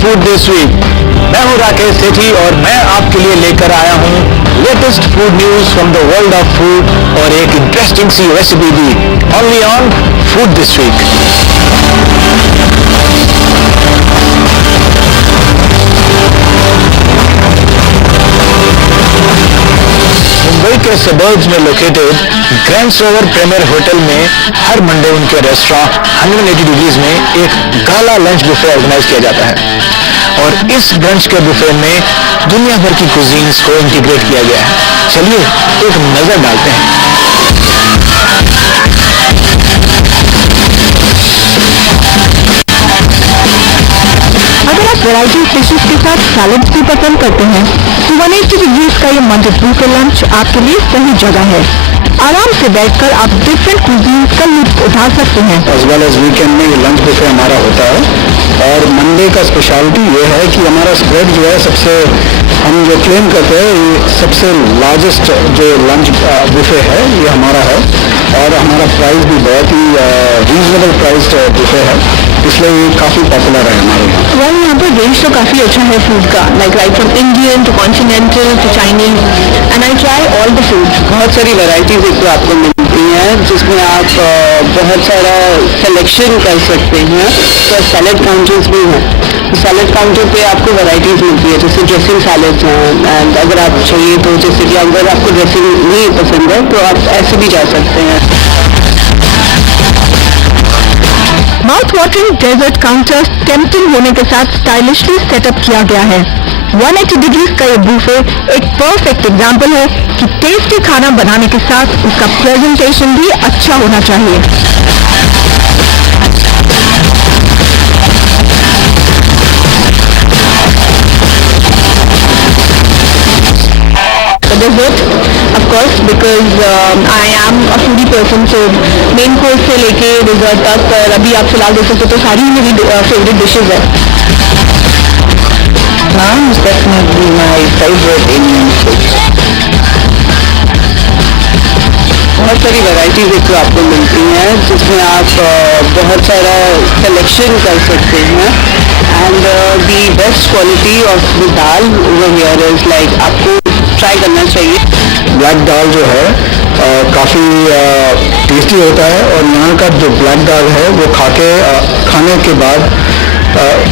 Food this week. मैं हूं राकेश सेठी और मैं आपके लिए लेकर आया हूं latest food news from the world of food और एक इंटरेस्टिंग सी रेसिपी भी, only on food this week. Mumbai के सबर्ब्स में located grand Sarovar premier hotel में हर मंडे उनके रेस्टोरेंट 180 डिग्रीज में एक गाला लंच बुफे ऑर्गेनाइज किया जाता है और इस लंच के बुफे में दुनिया भर की कुजीन्स को इंटीग्रेट किया गया है। चलिए एक नजर डालते हैं। अगर आप वैरायटी डिशेस के साथ सैलड्स भी पसंद करते हैं तो 180 डिग्रीज का ये मंडे बुफे लंच आपके लिए सही जगह है। आराम से बैठकर आप डिफरेंट कुजीन्स का लुत्फ उठा सकते हैं। एज वेल एज वीकेंड में ये लंच बुफे हमारा होता है और मंडे का स्पेशलिटी ये है कि हमारा स्प्रेड जो है सबसे, हम जो क्लेम करते हैं ये सबसे लार्जेस्ट जो लंच बुफे है ये हमारा है और हमारा प्राइस भी बहुत ही रीजनेबल प्राइस्ड बुफे है, इसलिए ये काफ़ी पॉपुलर है हमारे यहाँ। यहाँ पर रेंज तो काफ़ी अच्छा है फूड का, like right from Indian to continental to Chinese, and I try all the food. बहुत सारी वैरायटीज एक तो आपको मिलती हैं जिसमें आप बहुत सारा सिलेक्शन कर सकते हैं। तो सैलड काउंटर्स भी हैं, सैलड काउंटर पे आपको वैरायटीज मिलती है, जैसे ड्रेसिंग सैलड्स हैं, एंड अगर आप चाहिए तो जैसे कि अगर आपको ड्रेसिंग नहीं पसंद है तो आप ऐसे भी जा सकते हैं। Mouth watering dessert counter tempting होने के साथ स्टाइलिशली सेटअप किया गया है। 180 डिग्रीज का ये बुफे एक परफेक्ट एग्जाम्पल है कि टेस्टी खाना बनाने के साथ उसका प्रेजेंटेशन भी अच्छा होना चाहिए। The dessert, of course, because I am a foodie person, so main course से लेके dessert तक, और अभी आप फिलहाल देख सकते तो सारी मेरी फेवरेट डिशेज है। Naan is definitely my favorite Indian food. बहुत सारी वैरायटीज एक तो आपको मिलती हैं जिसमें आप बहुत सारा सिलेक्शन कर सकते हैं, and the best quality of the dal over here is like आपको ट्राई करना चाहिए। ब्लैक दाल जो है काफ़ी टेस्टी होता है और यहाँ का जो ब्लैक दाल है वो खाने के बाद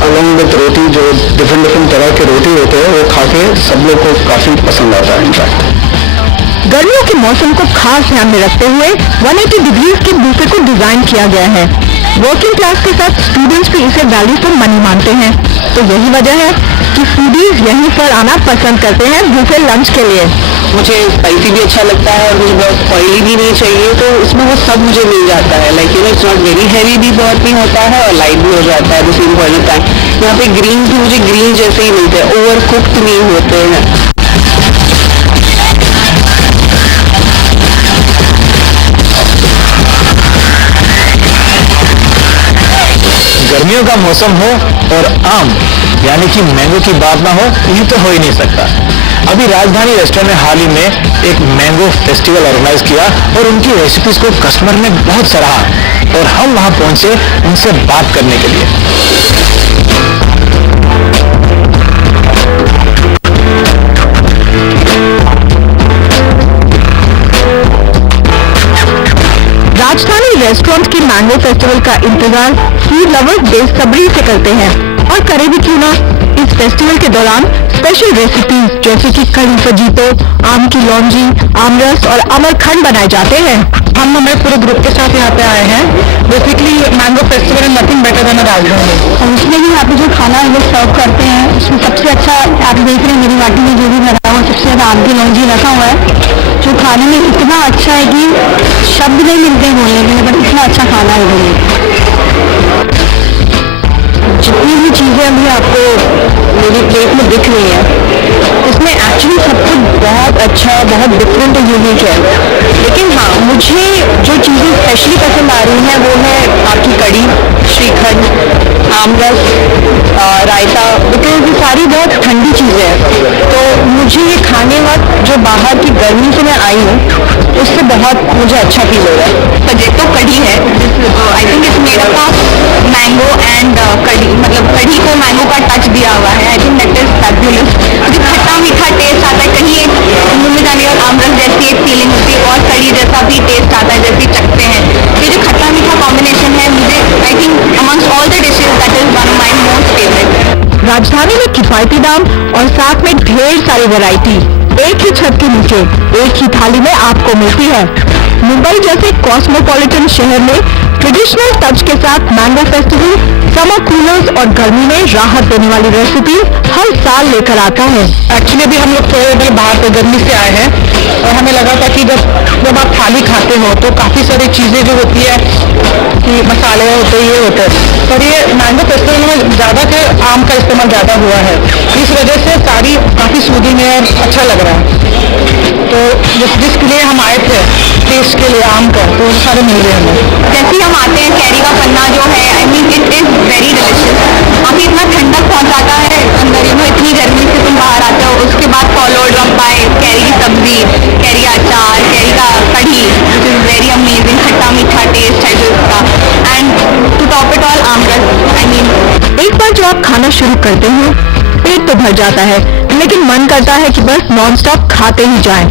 अलॉन्ग विथ रोटी, जो डिफरेंट तरह के रोटी होते हैं वो खा के सब लोग को काफ़ी पसंद आता है। इनफैक्ट गर्मियों के मौसम को खास ध्यान में रखते हुए 180 डिग्रीज के बुफे को डिजाइन किया गया है। वर्किंग क्लास के साथ स्टूडेंट्स भी इसे वैल्यू फॉर मनी मानते हैं, तो यही वजह है कि फूडीज यहीं पर आना पसंद करते हैं बुफे लंच के लिए। मुझे स्पाइसी भी अच्छा लगता है और मुझे बहुत ऑयली भी नहीं चाहिए, तो इसमें वो सब मुझे मिल जाता है। Like it's not very heavy भी बहुत नहीं होता है और लाइट भी हो जाता है the same point of time. यहाँ पे ग्रीन भी मुझे ग्रीन जैसे ही मिलते हैं, ओवर कुक्ड नहीं होते हैं। गर्मियों का मौसम हो और आम यानी कि मैंगो की बात ना हो, ये तो हो ही नहीं सकता। अभी राजधानी रेस्टोरेंट ने हाल ही में एक मैंगो फेस्टिवल ऑर्गेनाइज किया और उनकी रेसिपीज को कस्टमर ने बहुत सराहा और हम वहां पहुंचे उनसे बात करने के लिए। राजधानी रेस्टोरेंट की मैंगो फेस्टिवल का इंतजार फूड लवर्स बेसब्री से करते हैं, और करे भी क्यों ना। इस फेस्टिवल के दौरान स्पेशल रेसिपीज जैसे कि कड़ी फजीतो, आम की लौंजी, आमरस और अमरखंड बनाए जाते हैं। हम हमारे पूरे ग्रुप के साथ यहाँ पे आए हैं। Basically mango festival is nothing better than राजधानी, और उसमें भी यहाँ पे जो खाना है वो सर्व करते हैं, उसमें सबसे अच्छा आप देख रहे हैं मेरी वाटी में जो भी बना हुआ सबसे ज़्यादा आम की लौंजी रखा हुआ है, जो खाने में इतना अच्छा है कि शब्द नहीं मिलते बोलने के लिए, बट इतना अच्छा खाना है वो। जितनी भी चीज़ें अभी आपको मेरी प्लेट में दिख रही हैं उसमें एक्चुअली सब कुछ बहुत अच्छा, बहुत डिफरेंट और यूनिक है। लेकिन हाँ, मुझे जो चीज़ें स्पेशली पसंद आ रही हैं वो है आपकी कड़ी, श्रीखंड, आमरस, रायता, बिकॉज ये सारी बहुत ठंडी चीज़ें हैं। तो मुझे ये खाने वक्त जो बाहर की गर्मी से मैं आई हूँ उससे बहुत मुझे अच्छा फील हो रहा है। सब्जेक्ट तो कढ़ी है, I think it's made up of mango and kadhi, मतलब कढ़ी को मैंगो का टच दिया हुआ है। I think that is fabulous. जो खट्टा मीठा टेस्ट आता है, कहीं एक मुंह में जाने और आमरस जैसी एक फीलिंग होती है और कढ़ी जैसा भी टेस्ट आता है जैसे चखते हैं। ये जो खट्टा मीठा कॉम्बिनेशन है, मुझे I think amongst all the dishes that is one of my most favourite. राजधानी में किफायती दाम और साथ में ढेर सारी वैरायटी एक ही छत के नीचे एक ही थाली में आपको मिलती है। मुंबई जैसे कॉस्मोपॉलिटन शहर में ट्रेडिशनल टच के साथ मैंगो फेस्टिवल समर कूलर्स और गर्मी में राहत देने वाली रेसिपी हर साल लेकर आता है। एक्चुअली अभी हम लोग थोड़े देर बाहर से गर्मी से आए हैं और हमें लगा था कि जब आप थाली खाते हो तो काफ़ी सारी चीज़ें जो होती है कि मसाले होते ये होते हैं, पर ये मैंगो फेस्टिवल में ज़्यादा के आम का इस्तेमाल ज़्यादा हुआ है, इस वजह से सारी काफ़ी सूदिंग है और अच्छा लग रहा है। तो जिसके लिए हम आए थे टेस्ट के लिए आम का, तो वो सारे मिल रहे हैं हमें। जैसे ही हम आते हैं, कैरी का पन्ना जो है, I mean it is very delicious. काफी इतना ठंडक पहुंचाता है अंदर, इतनी गर्मी से तुम बाहर आते हो, उसके बाद फॉलोड अप बाय कैरी की सब्जी, कैरी का अचार, कैरी का कढ़ी, विच इज वेरी अमेजिंग। खट्टा मीठा टेस्ट है जो इसका, and to top it all aamras. I mean एक बार जो आप खाना शुरू करते हैं पेट तो भर जाता है, लेकिन मन करता है कि बस नॉन स्टॉप खाते ही जाएं।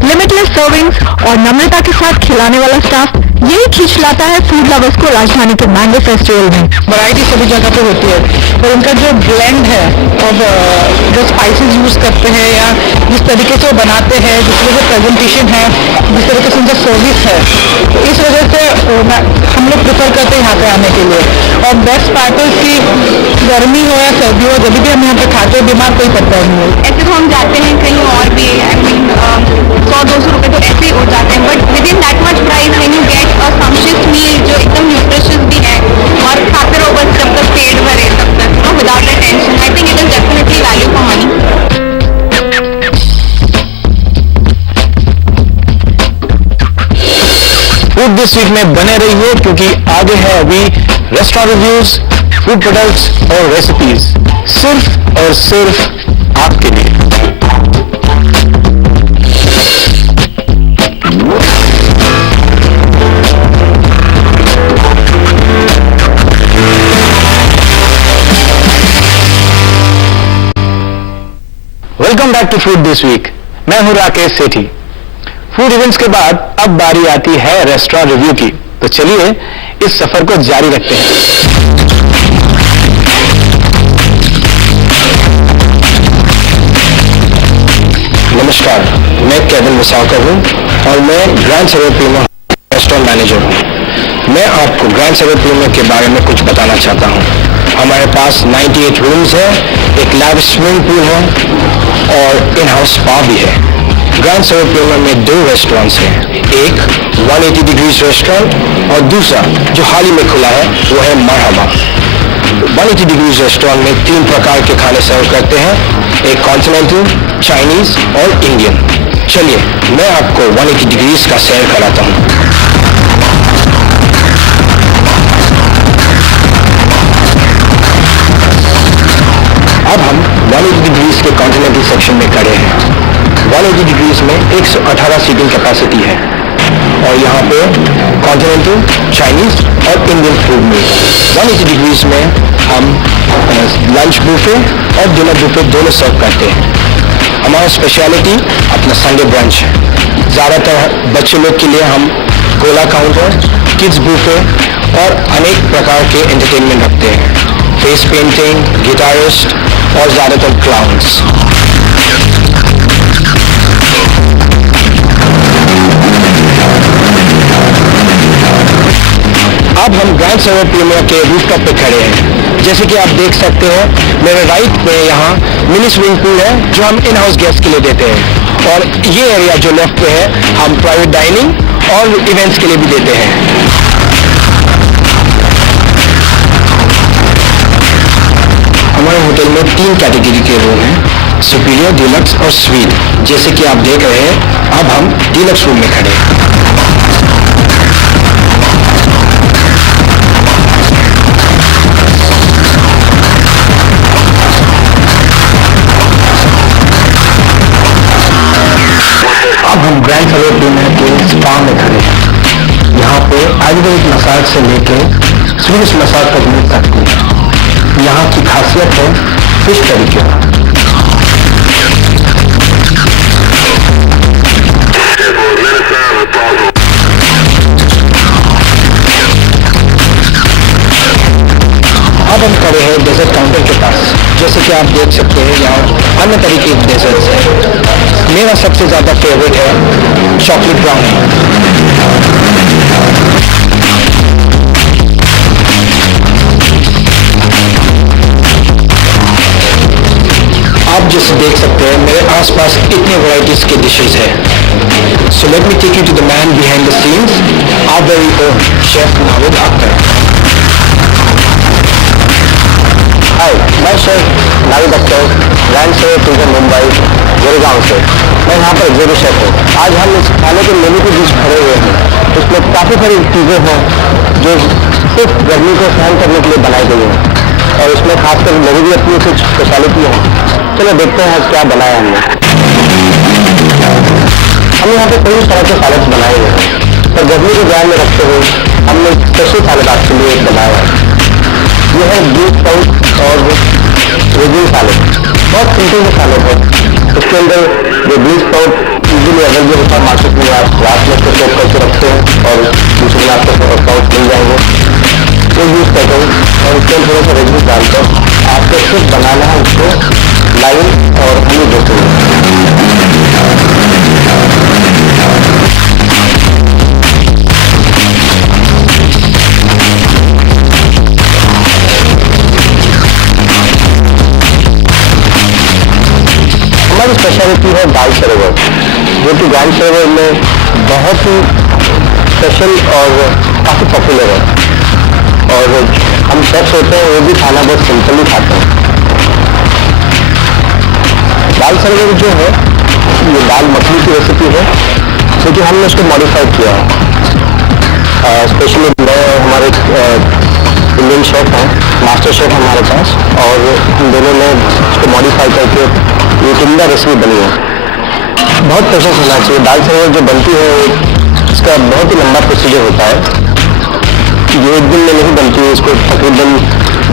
लिमिटलेस सर्विंग्स और नम्रता के साथ खिलाने वाला स्टाफ यही खींच लाता है फूड लवर्स को राजधानी के मैंगो फेस्टिवल में। वैरायटी सभी जगह पे होती है, पर उनका जो ब्लेंड है और जो स्पाइसेस यूज़ करते हैं या जिस तरीके से वो बनाते हैं, जिस तरह से प्रेजेंटेशन है, जिस तरीके से उनका सर्विस है, तो इस वजह से हम लोग प्रेफर करते हैं यहाँ पे आने के लिए। और बेस्ट पार्ट है कि गर्मी हो या सर्दी हो, जब भी हम यहाँ पे खाते हो बीमार कोई पड़ता नहीं है। ऐसे तो हम जाते हैं कहीं और भी, आई मीन 100-200 रुपए तो ऐसे ही हो जाते हैं, but within that much price when you get a sumptuous meal जो एकदम न्यूट्रिशियस भी है और खाते रहो बस जब तक पेट भरे तब तक, without a tension. I think it is definitely value for money. Food this week में बने रहिए क्योंकि आगे है अभी रेस्टोरेंट रिव्यूज, फूड प्रोडक्ट्स और रेसिपीज, सिर्फ और सिर्फ आपके लिए। Welcome back to food this week. मैं हूं राकेश सेठी। फूड इवेंट्स के बाद अब बारी आती है रेस्टोरेंट रिव्यू की, तो चलिए इस सफर को जारी रखते हैं। नमस्कार, मैं केविन मुसाकर हूं और मैं grand Sarovar premier restaurant manager हूं। मैं आपको ग्रैंड सेवर प्रीमियर के बारे में कुछ बताना चाहता हूं। हमारे पास 98 रूम्स है, एक लाइव स्विमिंग पूल है और इन हाउस स्पा भी है। ग्रैंड सेवर प्रीमियर में 2 रेस्टोरेंट्स हैं, एक 180 डिग्रीज रेस्टोरेंट और दूसरा जो हाल ही में खुला है वो है मरहबा। 180 डिग्रीज रेस्टोरेंट में 3 प्रकार के खाने सर्व करते हैं, एक कॉन्टिनेंटल, चाइनीज और इंडियन। चलिए मैं आपको 180 डिग्रीज का सैर कराता हूँ। अब हम 180 डिग्रीज के कॉन्टिनेंटल सेक्शन में खड़े हैं। 180 डिग्रीज में 118 सीटिंग कैपेसिटी है और यहाँ पे कॉन्टिनेंटल, चाइनीज और इंडियन फूड मिलता है। 180 डिग्रीज में हम लंच बुफे और डिनर बुफे दोनों सर्व करते हैं। हमारा स्पेशलिटी अपना संडे ब्रंच है। ज़्यादातर बच्चे लोग के लिए हम गोला काउंटर, किड्स बुफे और अनेक प्रकार के एंटरटेनमेंट रखते हैं, फेस पेंटिंग, गिटारिस्ट और ज़्यादातर क्लाउन्स। अब हम ग्रैंड सेवर प्रीमियर के रूफटॉप पे खड़े हैं। जैसे कि आप देख सकते हैं मेरे राइट पे यहाँ मिनी स्विमिंग पूल है जो हम इन हाउस गेस्ट के लिए देते हैं और ये एरिया जो लेफ्ट पे है हम प्राइवेट डाइनिंग और इवेंट्स के लिए भी देते हैं। हमारे होटल में 3 कैटेगरी के रूम हैं, सुपीरियर, डीलक्स और स्वीट। जैसे कि आप देख रहे हैं अब हम डीलक्स रूम में खड़े हैं। अब हम ग्रैंड सेवर प्रीमियर के स्पा आयुर्वेदिक मसाज से लेके स्वीडिश मसाज तक मिल सकती है। यहाँ की खासियत है फिश तरीके। अब हम खड़े हैं डेजर्ट काउंटर के पास। जैसे कि आप देख सकते हैं यहाँ अन्य तरीके के डेजर्ट्स हैं। मेरा सबसे ज़्यादा फेवरेट है चॉकलेट ब्राउनी। आप जैसे देख सकते हैं मेरे आसपास इतने वैरायटीज के डिशेस हैं। So let me take you to the man behind the scenes, our very own chef Naveed Akhtar. Hi, मैं chef Naveed Akhtar, grand chef tourism Mumbai Gurgaon से। मैं यहाँ पर एग्जीक्यूटिव शेफ हूँ। आज हम इस खाने के मेन्यू के बीच खड़े हुए हैं। इसमें काफ़ी सारी चीज़ें हैं जो सिर्फ गर्मी को सहन करने के लिए बनाई गई हैं और इसमें खासकर मेरी भी अपनी कुछ स्पेशलिटी है। चलो देखते हैं क्या बनाया हमने। हम यहाँ पे कई तरह के सैलेड्स बनाए हुए हैं, पर गर्मी को ध्यान में रखते हुए हमने स्पेशल सैलेड आपके लिए बनाया है। यह है बीफ स्प्राउट और वेजिंग सैलेड। बहुत सिंपल सा सैलेड है। इसके अंदर जो बीफ स्प्राउट इजीली अवेलेबल होता है मार्केट में, आप रात में उसको सोक करके रखते हैं और दूसरे दिन आपको स्प्राउट मिल जाएंगे। वो यूज़ करते हैं और उसके अंदर थोड़ा सा वेजिंग डालकर आपको सिर्फ बनाना है उसको लाइन और हनी देते हैं। हमारी स्पेशलिटी है दाल सरोवर, जो कि ग्रैंड सरोवर में बहुत ही स्पेशल और काफ़ी पॉपुलर है। और हम शेफ्स होते हैं वो भी खाना बहुत सिंपली खाते हैं। दाल सरोवर जो है ये दाल मखनी की रेसिपी है, क्योंकि हमने उसको मॉडिफाइड किया है। स्पेशली मैं हमारे इंडियन शेफ हैं, मास्टर शेफ हमारे पास, और हम दोनों ने इसको मॉडिफाई करके ये टिंडा रेसिपी बनी है। बहुत पेशेंस होना चाहिए। दाल सरोवर जो बनती है इसका बहुत ही लंबा प्रोसीजर होता है। ये एक दिन में नहीं बनती है, इसको तकरीबन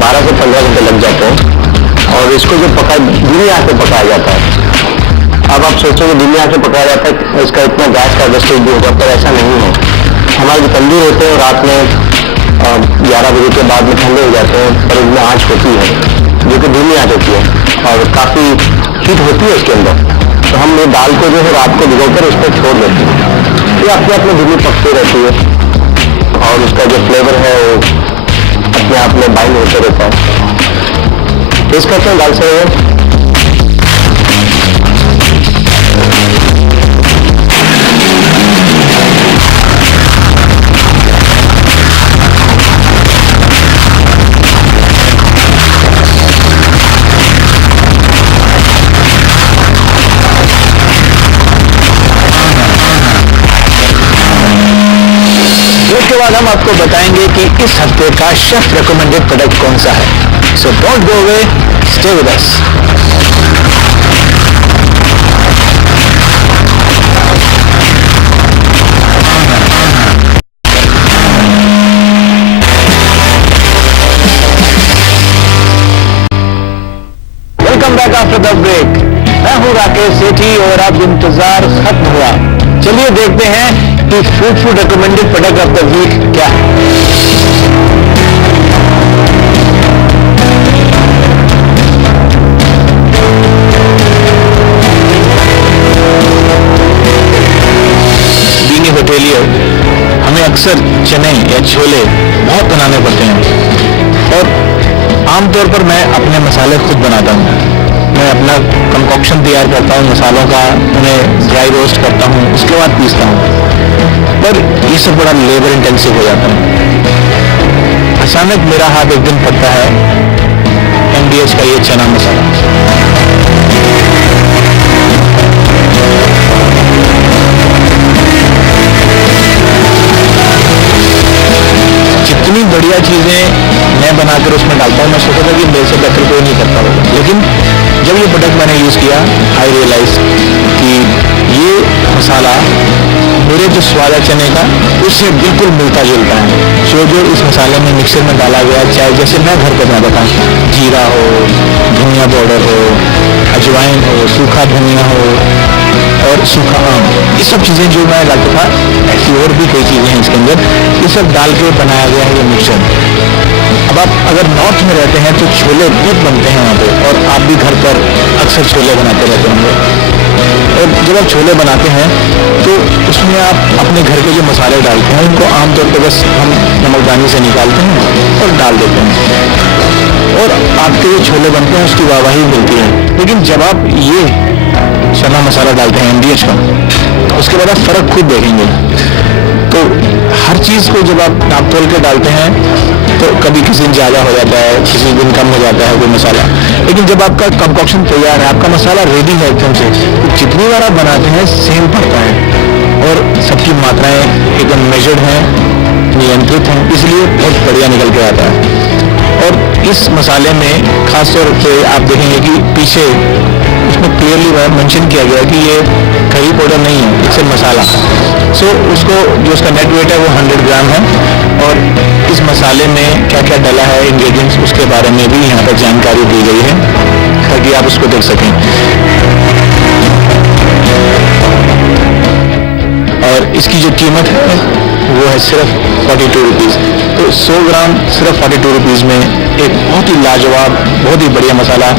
12 से 15 घंटे लग जाते हैं और इसको जो धीमी आंच पे पकाया जाता है। अब आप सोचोगे धीमी आंच पे पकाया जाता है इसका इतना गैस का वेस्टेज भी होगा, पर ऐसा नहीं है। हमारे जो तंदूर होते हैं रात में 11 बजे के बाद में ठंडे हो जाते हैं, पर उनमें आँच होती है जो कि धीमी आँच होती है और काफ़ी हीट होती है उसके अंदर। तो हम ये दाल को जो है रात को भिगोकर उस पर छोड़ देते हैं। ये अपने आप में धीमी पकती रहती है और उसका जो फ्लेवर है वो अपने आप में बाइंड होते रहता है। टेस्ट करते हैं दाल सरोवर। उसके बाद हम आपको बताएंगे कि इस हफ्ते का शेफ रिकमेंडेड प्रोडक्ट कौन सा है। So don't go away, stay with us. Welcome back after the break. मैं हूं राकेश सेठी और अब इंतजार खत्म हुआ। चलिए देखते हैं कि food recommended product of the week क्या है। बीइंग ए होटेलियर, हमें अक्सर चने या छोले बहुत बनाने पड़ते हैं और आमतौर पर मैं अपने मसाले खुद बनाता हूँ। मैं अपना कंकॉक्शन तैयार करता हूँ मसालों का, उन्हें ड्राई रोस्ट करता हूँ, उसके बाद पीसता हूँ, पर ये सब बड़ा लेबर इंटेंसिव हो जाता है। अचानक मेरा हाथ एक दिन पड़ता है MDH का ये चना मसाला। जितनी बढ़िया चीज़ें मैं बनाकर उसमें डालता हूँ, मैं सोचता था कि मेरे से बेहतर कोई नहीं करता होगा, लेकिन जब ये प्रोडक्ट मैंने यूज़ किया आई रियलाइज कि ये मसाला मेरे जो स्वाद है चने का उससे बिल्कुल मिलता जुलता है। जो इस मसाले में मिक्सर में डाला गया, चाहे जैसे मैं घर पर बनाता था, जीरा हो, धनिया पाउडर हो, अजवाइन हो, सूखा धनिया हो और सूखा आम, ये सब चीज़ें जो मैं डालता था, ऐसी और भी कई चीज़ें हैं इसके अंदर, ये सब डाल के बनाया गया है ये मिक्सर। अब आप अगर नॉर्थ में रहते हैं तो छोले बहुत बनते हैं वहाँ पे, और आप भी घर पर अक्सर छोले बनाते रहते होंगे। और जब आप छोले बनाते हैं तो उसमें आप अपने घर के जो मसाले डालते हैं उनको आमतौर पर बस हम नमकदानी से निकालते हैं और डाल देते हैं, और आपके जो छोले बनते हैं उसकी वाहवाही मिलती है। लेकिन जब आप ये चना मसाला डालते हैं MDH का, उसके बाद आप फ़र्क खुद देखेंगे। तो हर चीज़ को जब आप नाप तोल के डालते हैं तो कभी किसी दिन ज़्यादा हो जाता है, किसी दिन कम हो जाता है कोई मसाला, लेकिन जब आपका कंकॉक्शन तैयार है, आपका मसाला रेडी है एकदम से, तो जितनी बार आप बनाते हैं सेम पड़ता है और सबकी मात्राएं एकदम मेजर्ड हैं, नियंत्रित हैं, इसलिए बहुत बढ़िया निकल के आता है। और इस मसाले में खास तौर पे आप देखेंगे कि पीछे उसमें क्लियरली मेंशन किया गया है कि ये करी पाउडर नहीं है, इट्स मसाला। सो उसको जो उसका नेट वेट है वो 100 ग्राम है, और इस मसाले में क्या क्या डला है इंग्रेडिएंट्स उसके बारे में भी यहाँ पर जानकारी दी गई है ताकि आप उसको देख सकें। और इसकी जो कीमत है वो है सिर्फ 42 रुपीज़। तो 100 ग्राम सिर्फ 42 रुपीज़ में एक बहुत ही लाजवाब, बहुत ही बढ़िया मसाला,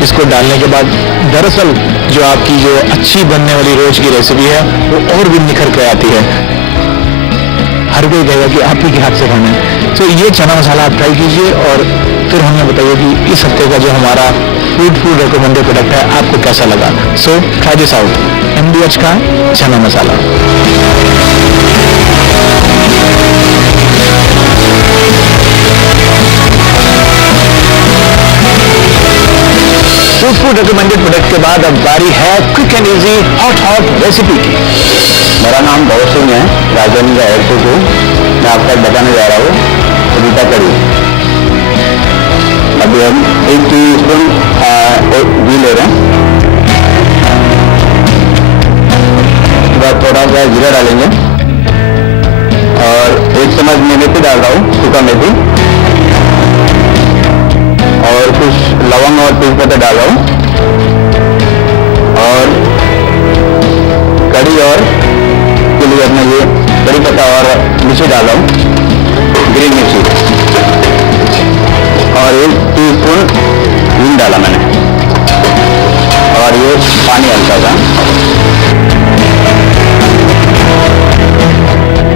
जिसको डालने के बाद दरअसल जो आपकी जो अच्छी बनने वाली रोज की रेसिपी है वो और भी निखर कर आती है। हर कोई कहेगा कि आप ही के हाथ से खाना है। तो ये चना मसाला आप ट्राई कीजिए और फिर हमें बताइए कि इस हफ्ते का जो हमारा फूड रिकमेंडेड प्रोडक्ट है आपको कैसा लगा। So try this out, MDH का चना मसाला। फूड रिकमेंडेड प्रोडक्ट के बाद अब बारी है quick and easy hot recipe की। मेरा नाम भगत सिंह है, राजधानी का एयरपोर्ट हूँ। मैं आपको बताने जा रहा हूँ रीता कड़ी। अभी हम 1 टीस्पून घी ले रहे हैं, बाद थोड़ा सा जीरा डालेंगे और 1 चम्मच मेथी डाल रहा हूँ, सूखा मेथी, और कुछ लवंग और तेजपत्ता डाल रहा हूँ, और कड़ी और के लिए अपना ये कड़ी पत्ता और मिर्ची डाल रहा हूँ, ग्रीन मिर्ची, और 1 टीस्पून हींग डाला मैंने, और ये पानी हल्का सा।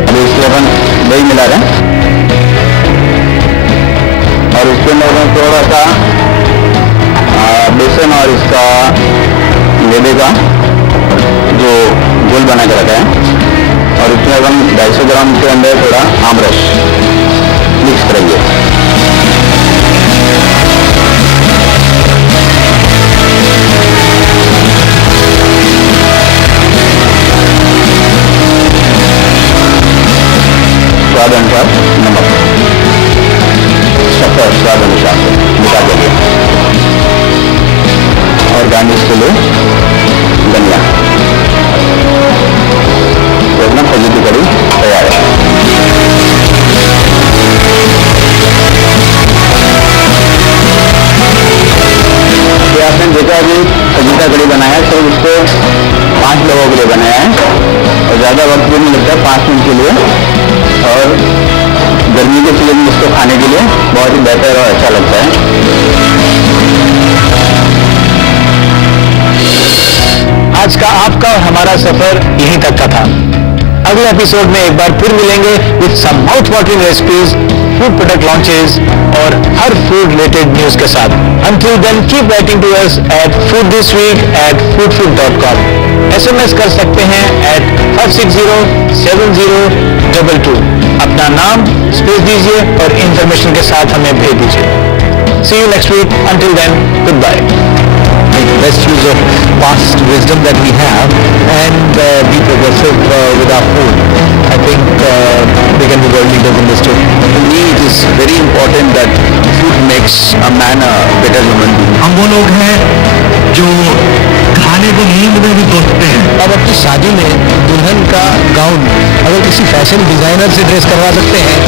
अभी इसके अपन दही मिला रहे हैं और इसके अंदर थोड़ा सा बेसन और इसका मैदे का जो घोल बना के रखा है, और इसमें हम 250 ग्राम के अंदर थोड़ा आमरस मिक्स करेंगे। स्वाद अनुसार नमक, शक्कर स्वाद अनुसार से मिटा देंगे, और गार्निश के लिए धनिया। तो अपना फजीती कड़ी तैयार है। ये आपने देखा कि फजीता कड़ी बनाया है, तो इसको 5 लोगों के लिए बनाया है, और ज़्यादा वक्त भी नहीं लगता, 5 मिनट के लिए, और गर्मी के सीजन में इसको खाने के लिए बहुत ही बेहतर और अच्छा लगता है। आज का आपका और हमारा सफर यहीं तक का था। अगले एपिसोड में एक बार फिर मिलेंगे with some mouth watering recipes, food product launches और हर फूड रिलेटेड न्यूज के साथ। Until then, keep writing to us at foodthisweek@foodfood.com। SMS कर सकते हैं at 5607022। अपना नाम स्पेस दीजिए और इंफॉर्मेशन के साथ हमें भेज दीजिए। See you next week. Until then, goodbye. Make the best use of past wisdom that we have and be progressive with our food. I think we can be world leaders in this too. To me, it is very important that food makes a man a better human being. हम वो लोग हैं जो खाने को नींद में भी सोचते हैं अब अपनी शादी में दुल्हन का गाउन अगर किसी फैशन डिजाइनर से ड्रेस करवा सकते हैं,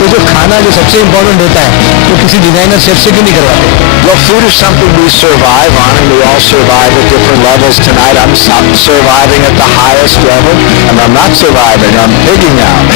तो जो खाना जो सबसे इम्पोर्टेंट होता है तो किसी डिजाइनर शेफ से क्यों नहीं करवाते? Well, food is something we survive on, and we all survive at different levels. Tonight, I'm surviving at the highest level, and I'm not surviving. I'm pigging out.